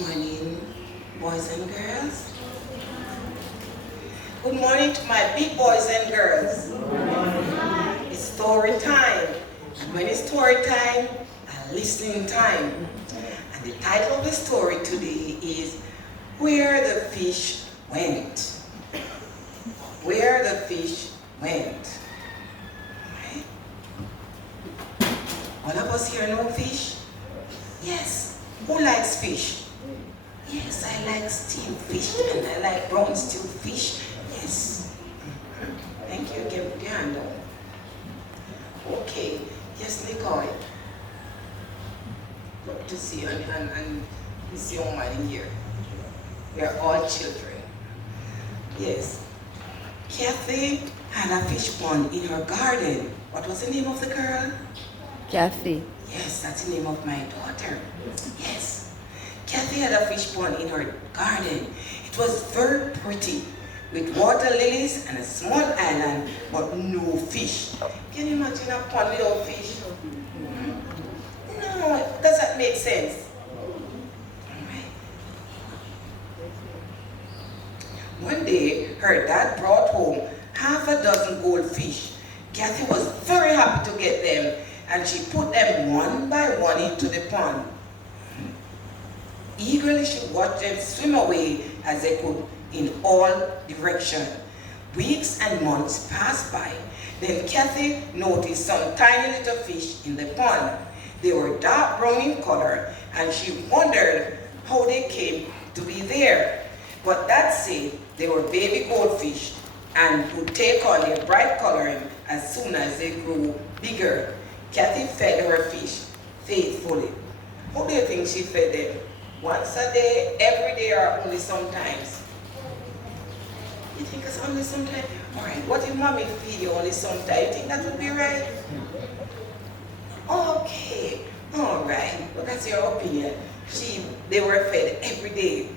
morning, boys and girls. Good morning to my big boys and girls. It's story time. And when it's story time, listening time. And the title of the story today is Where the Fish Went. Where the Fish Went. Right? All of us here know fish? Yes. Who likes fish? Yes, I like steamed fish and I like brown stewed fish. Yes. Thank you. You can put your hand down. Okay. Yes, Nicole. Good to see you and this young man in here. We are all children. Yes. Kathy had a fish pond in her garden. What was the name of the girl? Kathy. Yes, that's the name of my daughter. Yes. Kathy had a fish pond in her garden. It was very pretty, with water lilies and a small island, but no fish. Can you imagine a pond without fish? No, does that make sense? Alright. One day, her dad brought home half a dozen goldfish. Kathy was very happy to get them, and she put them one by one into the pond. Eagerly she watched them swim away as they could in all directions. Weeks and months passed by. Then Kathy noticed some tiny little fish in the pond. They were dark brown in color, and she wondered how they came to be there. But that said, they were baby goldfish and would take on their bright coloring as soon as they grew bigger. Kathy fed her fish faithfully. How do you think she fed them? Once a day, every day, or only sometimes? You think it's only sometimes? All right, what if mommy feed you only sometimes? You think that would be right? Okay, all right. Well, that's your opinion. They were fed every day.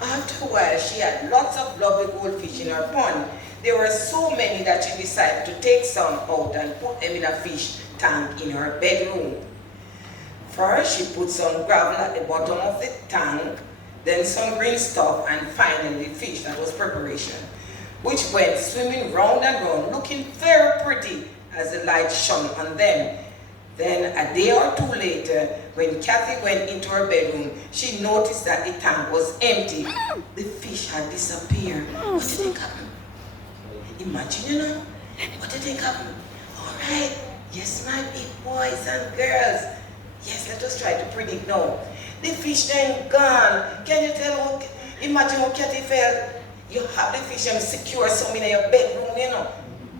After a while, she had lots of lovely goldfish in her pond. There were so many that she decided to take some out and put them in a fish tank in her bedroom. First, she put some gravel at the bottom of the tank, then some green stuff, and finally the fish. That was preparation, which went swimming round and round, looking very pretty as the light shone on them. Then a day or two later, when Kathy went into her bedroom, she noticed that the tank was empty. The fish had disappeared. What did you think happened? Imagine, you know. What did you think happened? All right. Yes, my big boys and girls. Yes, let us try to predict now. The fish then gone. Can you tell imagine how Kathy felt? You have the fish and secure some in your bedroom, you know,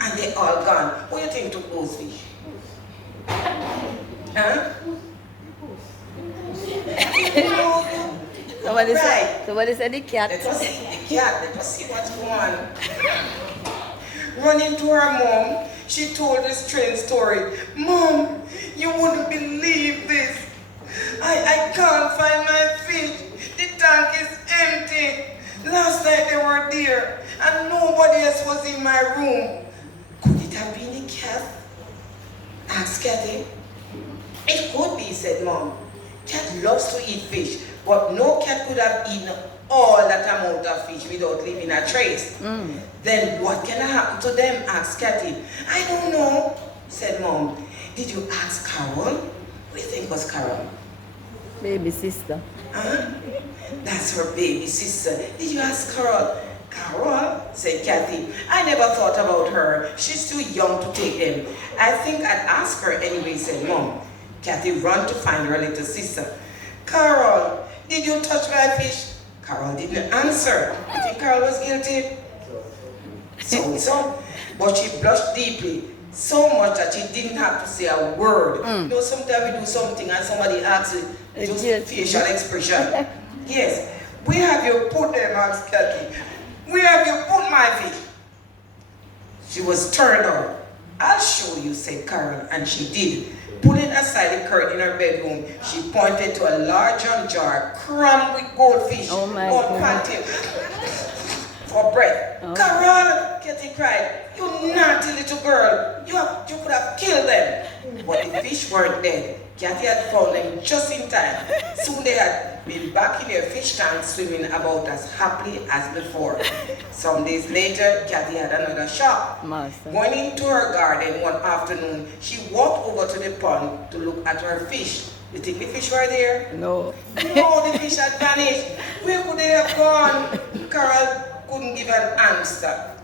and they all gone. What do you think took those fish? Huh? Somebody said the cat. Let us see the cat. Let us see what's going on. Running to her mom, she told a strange story. Mom, you wouldn't believe this. I can't find my fish. The tank is empty. Last night they were there, and nobody else was in my room. Could it have been the cat? Asked Kathy. It could be, said Mom. Cat loves to eat fish, but no cat could have eaten all that amount of fish without leaving a trace. Then what can happen to them? Asked Kathy. I don't know, said Mom. Did you ask Carol? What do you think was Carol? Baby sister. Huh? That's her baby sister. Did you ask Carol? Carol, said Kathy. I never thought about her. She's too young to take them. I think I'd ask her anyway, said Mom. Kathy ran to find her little sister. Carol, did you touch my fish? Carol didn't answer. You think Carol was guilty? So. But she blushed deeply, so much that she didn't have to say a word. You know, sometimes we do something and somebody asks you, just facial expression. Yes. Where have you put them? Asked Kathy. Where have you put my fish? She was turned on. I'll show you, said Carol, and she did. Pulling aside the curtain in her bedroom, she pointed to a large jar crammed with goldfish, all panting for breath. Oh. Carol, Kathy cried, you naughty little girl, you could have killed them. But the fish weren't dead. Kathy had found them just in time. Soon they had been back in their fish tank swimming about as happily as before. Some days later, Kathy had another shock. Master. Going into her garden one afternoon, she walked over to the pond to look at her fish. You think the fish were there? No. No, the fish had vanished. Where could they have gone? Carol couldn't give an answer.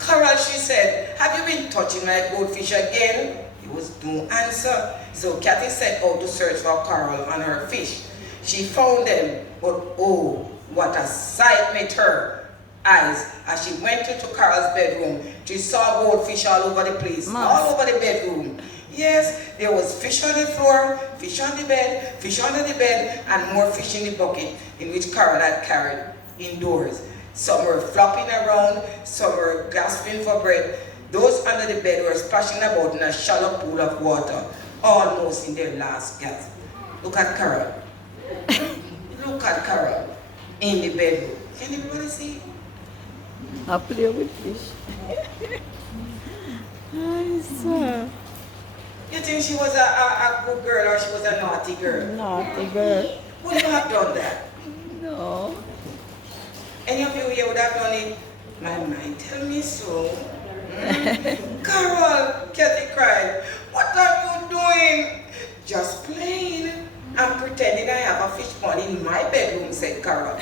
Carol, she said, have you been touching my goldfish again? There was no answer. So Kathy set out to search for Carol and her fish. She found them, but oh, what a sight met her eyes as she went into Carol's bedroom. She saw goldfish all over the place, all over the bedroom. Yes, there was fish on the floor, fish on the bed, fish under the bed, and more fish in the bucket in which Carol had carried indoors. Some were flopping around, some were gasping for breath. Those under the bed were splashing about in a shallow pool of water, almost in their last gasp. Look at Carol. Look at Carol in the bedroom. Can everybody see? I play with fish. Nice. You think she was a good girl or she was a naughty girl? Naughty girl. Would you have done that? No. Any of you here would have done it? My mind tell me so. Carol, Kathy cried. What are you doing? Just playing. I'm pretending I have a fish pond in my bedroom, said Carol.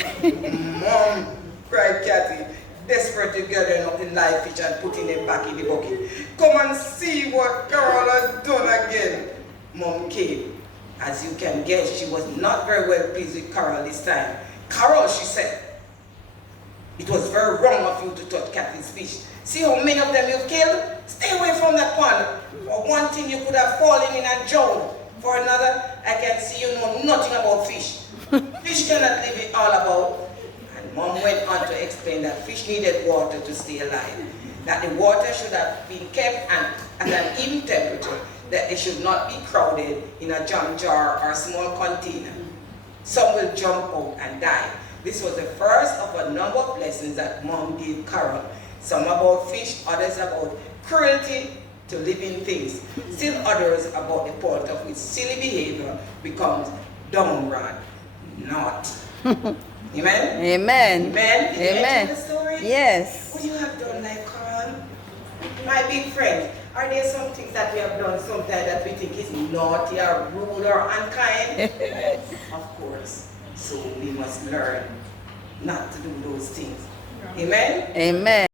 Mom, cried Kathy, desperate to gather up the live fish and putting them back in the bucket. Come and see what Carol has done again. Mom came. As you can guess, she was not very well pleased with Carol this time. Carol, she said, it was very wrong of you to touch Kathy's fish. See how many of them you've killed? Stay away from that pond. For one thing, you could have fallen in and drowned. For another, I can see you know nothing about fish. Fish cannot live it all about. And Mom went on to explain that fish needed water to stay alive. That the water should have been kept at an even temperature. That it should not be crowded in a jam jar or small container. Some will jump out and die. This was the first of a number of lessons that Mom gave Carol. Some about fish, others about cruelty to living things. Still others about the point of which silly behavior becomes downright not. Amen? Amen. Amen? Did you Amen. enjoy the story? Yes. Would you have done like Carol? My big friend, are there some things that we have done sometimes that we think is naughty or rude or unkind? Of course. So we must learn not to do those things. Amen? Amen.